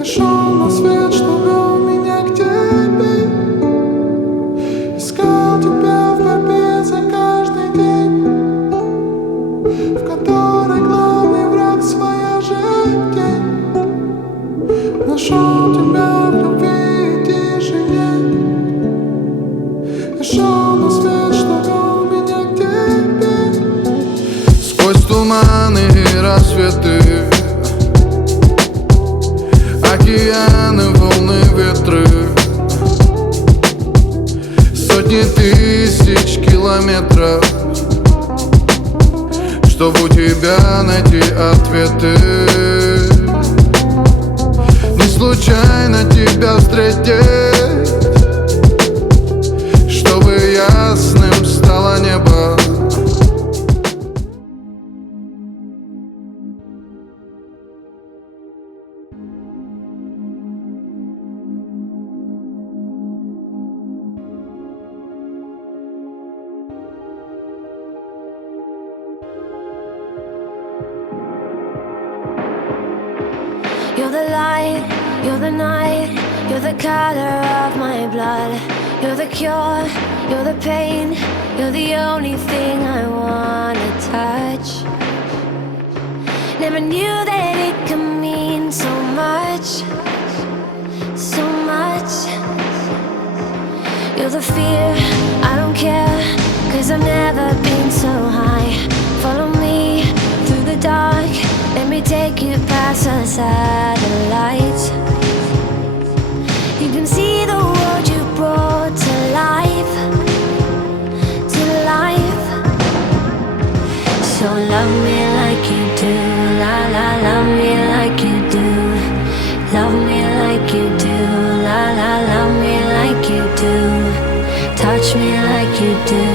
Я шел на свет, что вел меня к тебе, искал тебя в борьбе за каждый день, в которой главный враг своя же тень. Нашел тебя в любви и тишине. Я шел на свет, что вел меня к тебе. Сквозь туманы и рассветы, океаны, волны, ветры, сотни тысяч километров, чтобы у тебя найти ответы. Не случайно тебя встретить, чтобы ясным стало небо. You're the light, you're the night, you're the color of my blood. You're the cure, you're the pain, you're the only thing I wanna touch. Never knew that it could mean so much, so much. You're the fear, I don't care, 'cause I've never been so high. Follow me through the dark, let me take you past the satellites. You can see the world you brought to life, to life. So love me like you do, la la, love me like you do. Love me like you do, la la, love me like you do. Touch me like you do.